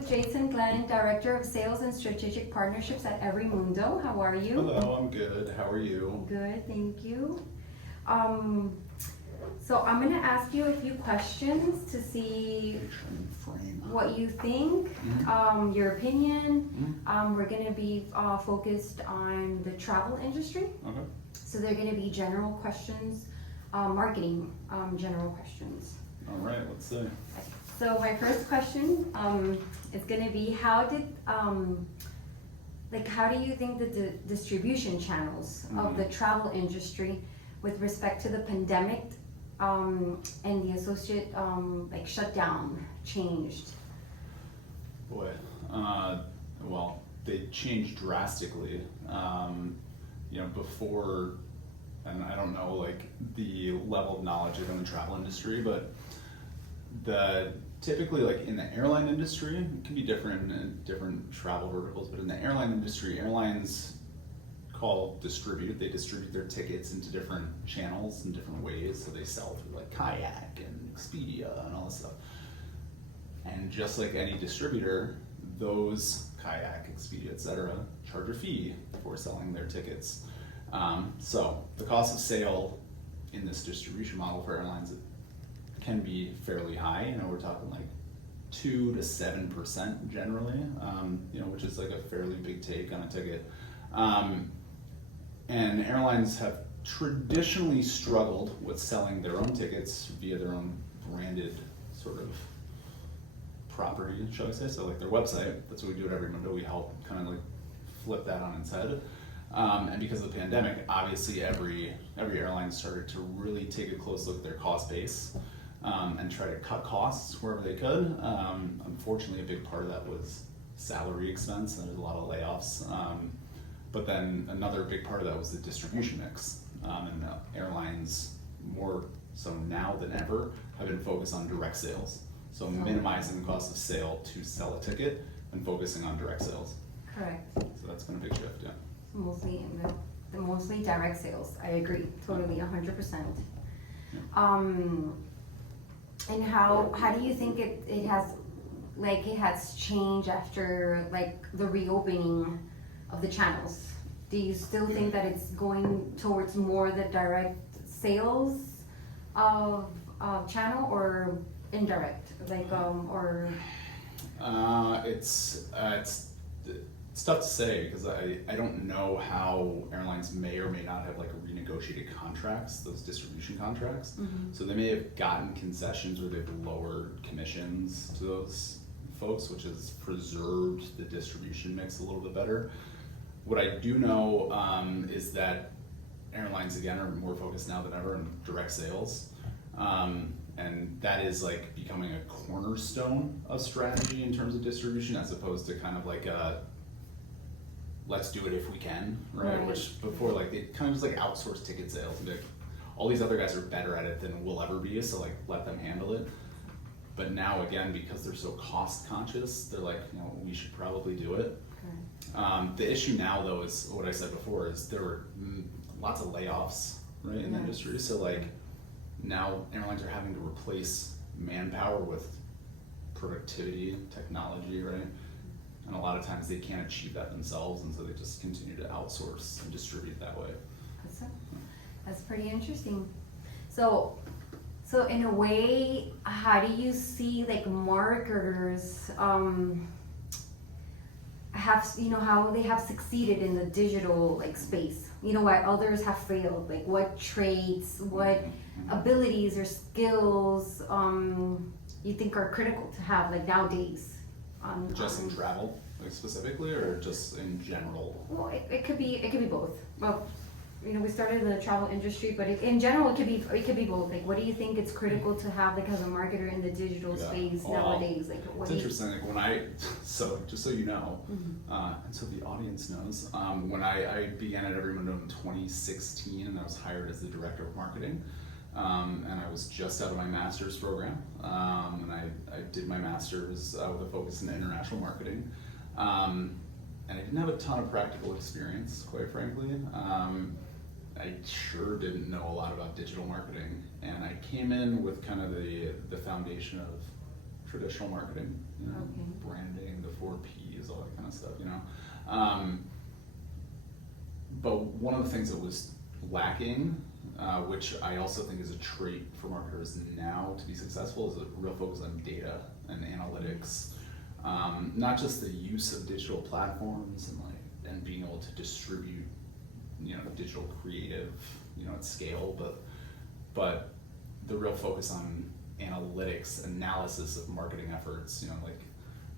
with Jason Glenn, Director of Sales and Strategic Partnerships at EveryMundo. How are you? Hello, I'm good. How are you? Good, thank you. So I'm going to ask you a few questions to see what you think, your opinion. We're going to be focused on the travel industry. Okay. So they're going to be general questions, marketing general questions. All right, let's see. So my first question is going to be, how do you think the distribution channels of the travel industry with respect to the pandemic and the associate shutdown changed? Boy, well, they changed drastically. Before, and I don't know the level of knowledge in the travel industry, but typically in the airline industry, it can be different in different travel verticals, but in the airline industry, airlines they distribute their tickets into different channels in different ways. So they sell through Kayak and Expedia and all this stuff. And just like any distributor, those Kayak, Expedia, etc., charge a fee for selling their tickets. So the cost of sale in this distribution model for airlines can be fairly high. We're talking 2 to 7% generally, which is a fairly big take on a ticket. And airlines have traditionally struggled with selling their own tickets via their own branded sort of property, shall I say? So their website, that's what we do at EveryMundo. We help kind of flip that on its head. And because of the pandemic, obviously every airline started to really take a close look at their cost base and try to cut costs wherever they could. Unfortunately, a big part of that was salary expense, and there's a lot of layoffs. But then another big part of that was the distribution mix. And the airlines, more so now than ever, have been focused on direct sales. So minimizing the cost of sale to sell a ticket and focusing on direct sales. Correct. So that's been a big shift, yeah. Mostly in the mostly direct sales. I agree, totally, 100%. Yeah. And how do you think it has changed after the reopening of the channels? Do you still think that it's going towards more the direct sales of channel or indirect, It's tough to say because I don't know how airlines may or may not have renegotiated contracts, those distribution contracts. Mm-hmm. So they may have gotten concessions where they've lowered commissions to those folks, which has preserved the distribution mix a little bit better. What I do know is that airlines again are more focused now than ever on direct sales. And that is becoming a cornerstone of strategy in terms of distribution, as opposed to kind of let's do it if we can, right? Which before they kind of just outsource ticket sales and all these other guys are better at it than we'll ever be, so let them handle it. But now again, because they're so cost conscious, they're we should probably do it. Okay. The issue now though is what I said before, is there were lots of layoffs, right, in the industry. So now airlines are having to replace manpower with productivity technology, right? And a lot of times they can't achieve that themselves, and so they just continue to outsource and distribute that way. That's pretty interesting. So in a way, how do you see marketers how they have succeeded in the digital space? Why others have failed? What traits, what abilities or skills you think are critical to have nowadays? Just in travel, specifically, or just in general? Well, it could be both. Well, we started in the travel industry, but in general, it could be both. What do you think it's critical to have as a marketer in the digital space nowadays? It's interesting. Just so you know, and so the audience knows, when I began at EveryMundo in 2016, and I was hired as the director of marketing. And I was just out of my master's program, and I did my master's with a focus in international marketing, and I didn't have a ton of practical experience, quite frankly. I sure didn't know a lot about digital marketing, and I came in with kind of the foundation of traditional marketing, you know, Okay. branding, the 4Ps, all that kind of stuff, you know. But one of the things that was lacking, which I also think is a trait for marketers now to be successful, is a real focus on data and analytics. Not just the use of digital platforms and being able to distribute, you know, digital creative, you know, at scale, but the real focus on analytics, analysis of marketing efforts, you know, like,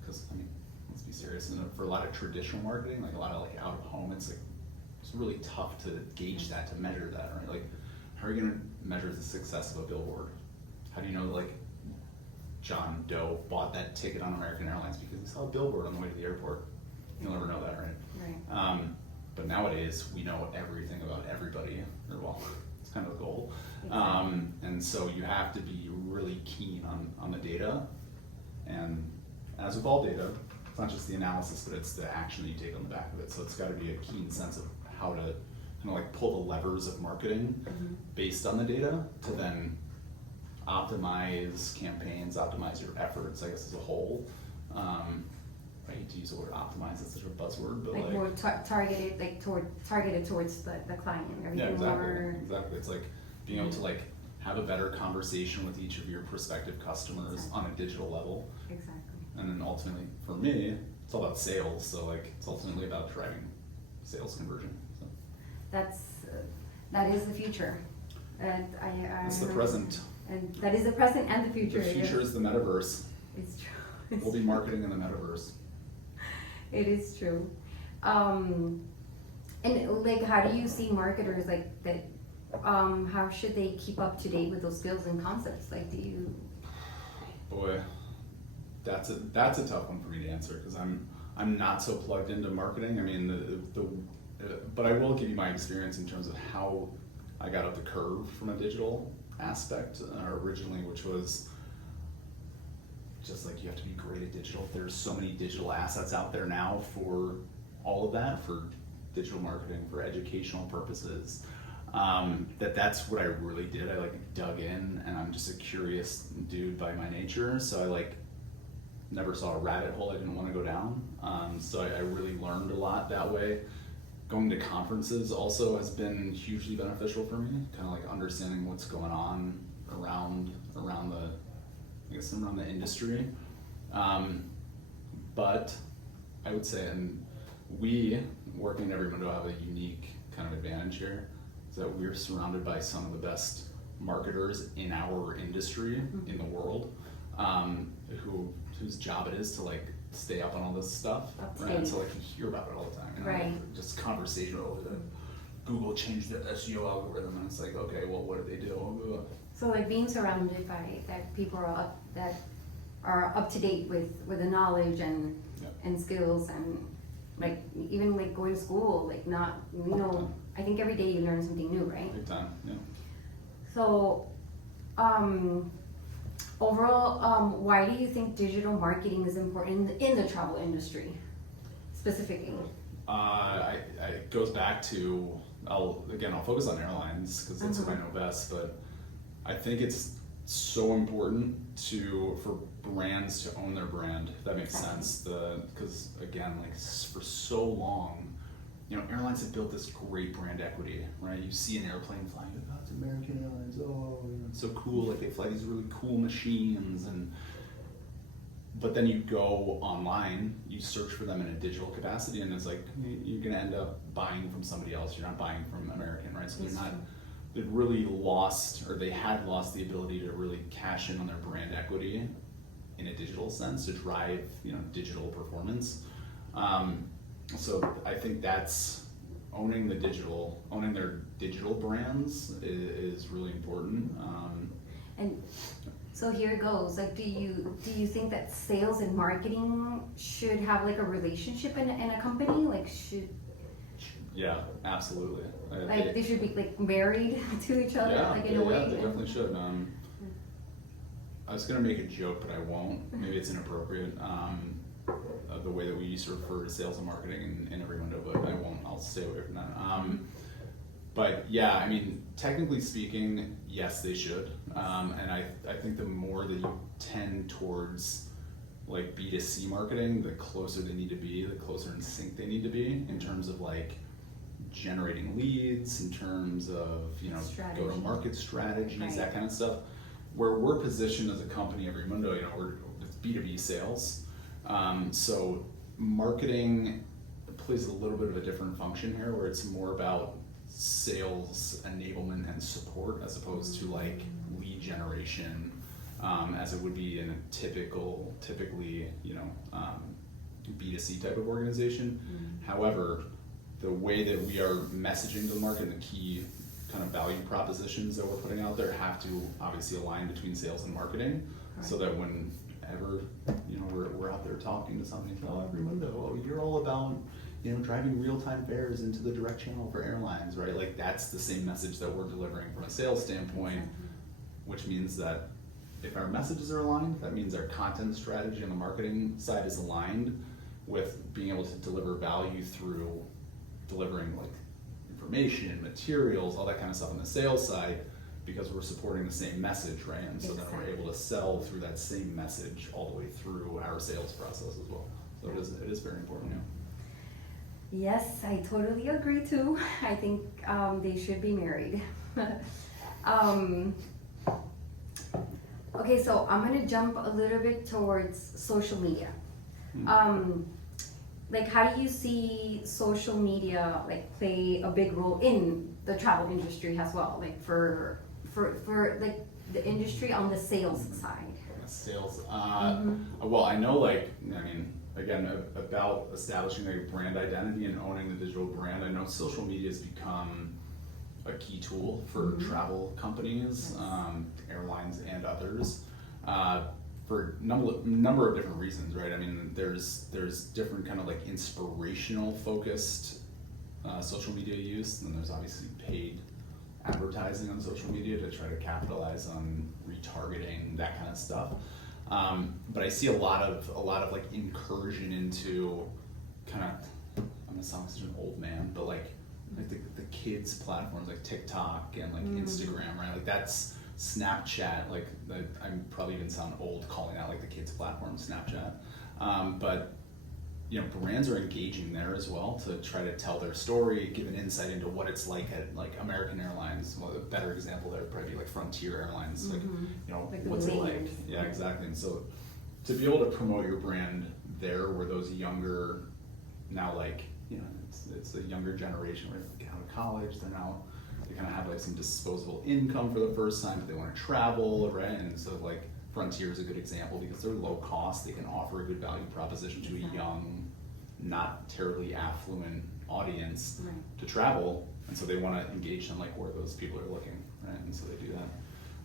because I mean, let's be serious, and for a lot of traditional marketing, like a lot of like out of home, it's really tough to gauge that, to measure that, right? Like, how are you gonna measure the success of a billboard? How do you know that, like, John Doe bought that ticket on American Airlines because he saw a billboard on the way to the airport? You'll never know that, right? Right. But nowadays, we know everything about everybody, or well, it's kind of the goal. Exactly. And so you have to be really keen on the data, and as with all data, it's not just the analysis, but it's the action that you take on the back of it. So it's got to be a keen sense of how to kind of like pull the levers of marketing based on the data to then optimize campaigns, optimize your efforts, I guess, as a whole. I hate to use the word optimize, it's such a buzzword, but Like more targeted, like targeted towards the client. Everything yeah, exactly, more. exactly. It's like being able to like have a better conversation with each of your prospective customers on a digital level. Exactly. And then ultimately, for me, it's all about sales. So like, it's ultimately about driving sales conversion. So That is the future, and it's the present. And that is the present and the future. The future is the metaverse. It's true. We'll be marketing in the metaverse. It is true. And like, how do you see marketers like that? How should they keep up to date with those skills and concepts? Like, do you? Boy, that's a tough one for me to answer because I'm not so plugged into marketing. I mean, but I will give you my experience in terms of how I got up the curve from a digital aspect originally, which was just like you have to be great at digital. There's so many digital assets out there now for all of that, for digital marketing, for educational purposes. That's what I really did. I like dug in, and I'm just a curious dude by my nature. So I like never saw a rabbit hole I didn't want to go down. So I really learned a lot that way. Going to conferences also has been hugely beneficial for me. Kind of like understanding what's going on around the industry. But I would say, and we working at EveryMundo have a unique kind of advantage here, is that we're surrounded by some of the best marketers in our industry in the world, whose job it is to like stay up on all this stuff, right? So like you hear about it all the time, you know? Right. Like, just conversation over the Google changed the SEO algorithm, and it's like, okay, well, what did they do? So like being surrounded by that people that are up to date with the knowledge and skills, and like even like going to school, like not, you know, I think every day you learn something new, right? Big time, yeah. So overall, why do you think digital marketing is important in the travel industry specifically? It goes back to, I'll focus on airlines because that's what I know best, but I think it's so important for brands to own their brand, if that makes sense. Because again, like for so long, you know, airlines have built this great brand equity, right? You see an airplane flying, oh, it's American Airlines, oh, you know, it's so cool, like they fly these really cool machines, but then you go online, you search for them in a digital capacity, and it's like, you're gonna end up buying from somebody else, you're not buying from American, right? So they had lost the ability to really cash in on their brand equity in a digital sense to drive, you know, digital performance. So I think that's owning their digital brands is really important. And so here it goes. Like, do you think that sales and marketing should have like a relationship in a company? Like, Yeah, absolutely. They should be like married to each other, like in a way. Yeah, they definitely should. I was gonna make a joke, but I won't. Maybe it's inappropriate. The way that we used to refer to sales and marketing in EveryMundo, but I won't. I'll stay away from that. But yeah, I mean, technically speaking, yes, they should. And I think the more that you tend towards like B2C marketing, the closer they need to be, the closer in sync they need to be in terms of like generating leads, in terms of, you know, Strategy. go-to-market strategies, Right. that kind of stuff. Where we're positioned as a company, EveryMundo, you know, it's B2B sales. So marketing plays a little bit of a different function here, where it's more about sales enablement and support as opposed to like lead generation, as it would be in a typically, you know, B2C type of organization. However, the way that we are messaging to the market and the key kind of value propositions that we're putting out there have to obviously align between sales and marketing, so that whenever, you know, we're out there talking to somebody, oh, EveryMundo, oh, you're all about, you know, driving real-time fares into the direct channel for airlines, right? Like that's the same message that we're delivering from a sales standpoint, which means that if our messages are aligned, that means our content strategy on the marketing side is aligned with being able to deliver value through delivering like information, materials, all that kind of stuff on the sales side, because we're supporting the same message, right? And so then we're able to sell through that same message all the way through our sales process as well. So it is very important, yeah. Yes, I totally agree too. I think they should be married. Okay, so I'm gonna jump a little bit towards social media. Like, how do you see social media like play a big role in the travel industry as well? Like for like the industry on the sales side. Sales. Well, I know, like, I mean, again, about establishing a brand identity and owning the digital brand. I know social media has become a key tool for travel companies, airlines, and others. For number of different reasons, right? I mean, there's different kind of like inspirational focused social media use, and then there's obviously paid advertising on social media to try to capitalize on retargeting, that kind of stuff. But I see a lot of like incursion into kind of, I'm gonna sound like such an old man, but like the kids platforms like TikTok and like Instagram, right? Like that's Snapchat, like I'm probably even sound old calling out like the kids platform Snapchat, but you know, brands are engaging there as well to try to tell their story, give an insight into what it's like at like American Airlines. Well, a better example there would probably be like Frontier Airlines, like, you know, like what's it like? Yeah, exactly. And so to be able to promote your brand there, where those younger, now like, you know, it's a younger generation where they get out of college, they kind of have like some disposable income for the first time, but they want to travel, right? And so like Frontier is a good example because they're low cost. They can offer a good value proposition to a young, not terribly affluent audience to travel, and so they want to engage them like where those people are looking, right? And so they do that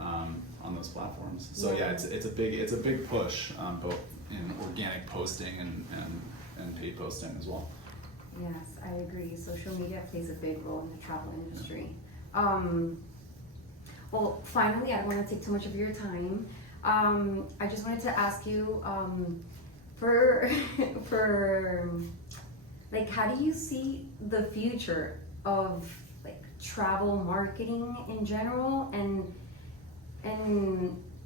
on those platforms. So yeah, it's a big push, both in organic posting and paid posting as well. Yes, I agree. Social media plays a big role in the travel industry. Well, finally, I don't want to take too much of your time. I just wanted to ask you, for like, how do you see the future of like travel marketing in general, and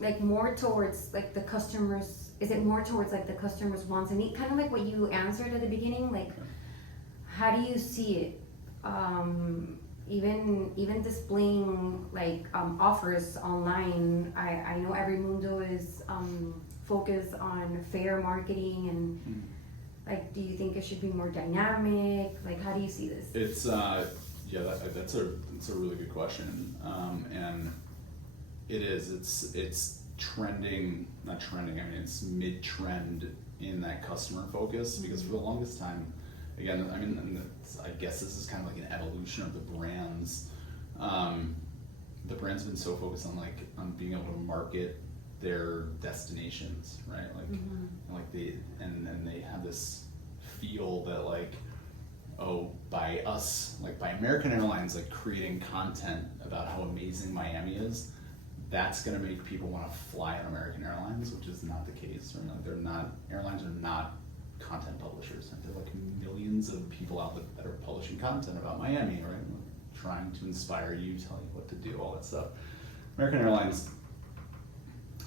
like more towards like the customers? Is it more towards like the customers' wants and need, kind of like what you answered at the beginning? Like, how do you see it? Even displaying like offers online. I know EveryMundo is focused on fair marketing, and like, do you think it should be more dynamic? Like, how do you see this? It's that's a really good question, and it is. It's trending, not trending. I mean, it's mid-trend in that customer focus, because for the longest time, again, I mean, I guess this is kind of like an evolution of the brands. The brand's been so focused on being able to market their destinations, right? Like, and like they have this feel that like, oh, by us, like by American Airlines, like creating content about how amazing Miami is, that's going to make people want to fly on American Airlines, which is not the case. Right? They're not. Airlines are not content publishers. There are like millions of people out there that are publishing content about Miami, right? Trying to inspire you, tell you what to do, all that stuff. American Airlines,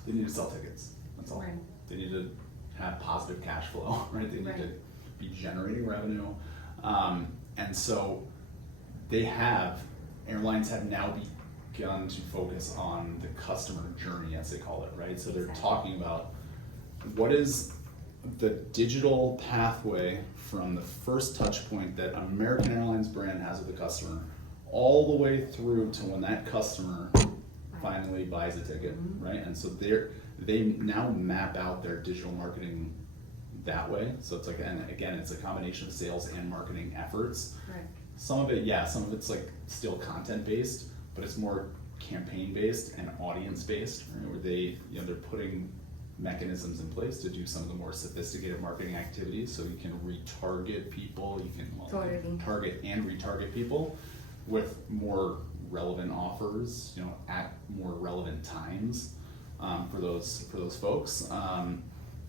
they need to sell tickets. That's all. Right. They need to have positive cash flow, right? They need Right. to be generating revenue. And so airlines have now begun to focus on the customer journey, as they call it, right? So they're Exactly. talking about what is the digital pathway from the first touch point that American Airlines brand has with the customer all the way through to when that customer finally buys a ticket, right? And so they now map out their digital marketing that way. So it's like, and again, it's a combination of sales and marketing efforts. Right. Some of it's like still content based, but it's more campaign based and audience based, right? Where they're putting mechanisms in place to do some of the more sophisticated marketing activities, so you can retarget people, you can Totally. target and retarget people with more relevant offers, at more relevant times for those folks.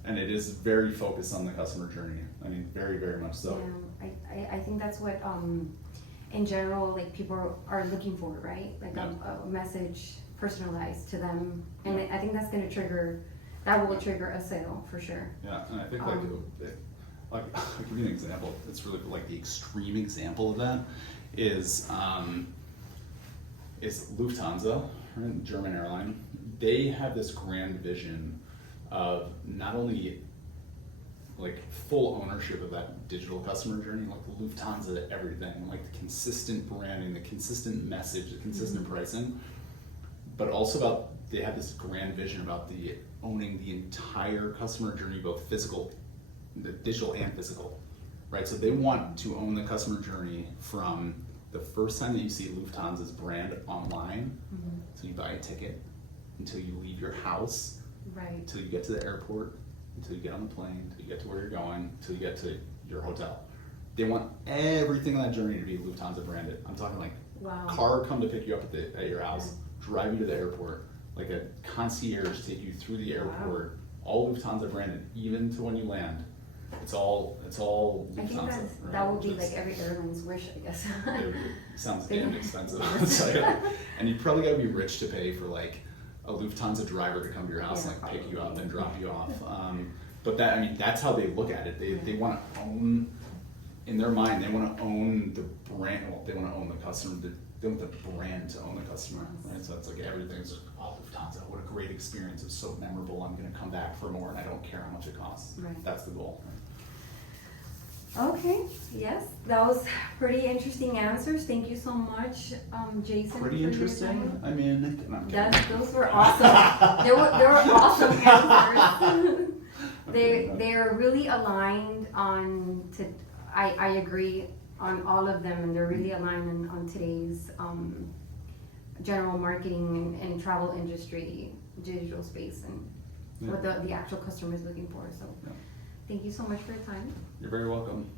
And it is very focused on the customer journey. I mean, very, very much so. Yeah, I think that's what in general, like, people are looking for, right? Like a message personalized to them, and I think that will trigger a sale for sure. Yeah, and I think I'll give you an example. It's really like the extreme example of that is Lufthansa, right? German airline. They have this grand vision of not only like full ownership of that digital customer journey, like the Lufthansa everything, like the consistent branding, the consistent message, the consistent pricing, but also they have this grand vision about owning the entire customer journey, both the digital and physical, right? So they want to own the customer journey from the first time that you see Lufthansa's brand online, so you buy a ticket, until you leave your house, Right. until you get to the airport, until you get on the plane, until you get to where you're going, until you get to your hotel. They want everything on that journey to be Lufthansa branded. I'm talking like Wow. car come to pick you up at your house, drive you to the airport, like a concierge take you through the airport, all Lufthansa branded, even to when you land. It's all Lufthansa. I think right? that would be like every airline's wish, I guess. It sounds damn expensive. And you probably gotta be rich to pay for like a Lufthansa driver to come to your house and like pick you up and drop you off. But that's how they look at it. They want to own, in their mind, they want to own the brand. Well, they want to own the customer. They want the brand to own the customer, right? So it's like everything's just, oh, Lufthansa, what a great experience. It's so memorable. I'm going to come back for more, and I don't care how much it costs. Right. That's the goal. Okay, yes, that was pretty interesting answers. Thank you so much, Jason. Pretty for your interesting. time. I mean, I'm kidding. Those were awesome. They were awesome answers. They're really aligned I agree on all of them, and they're really aligned on today's general marketing and travel industry, digital space, and what the actual customer is looking for. So, Yeah. thank you so much for your time. You're very welcome.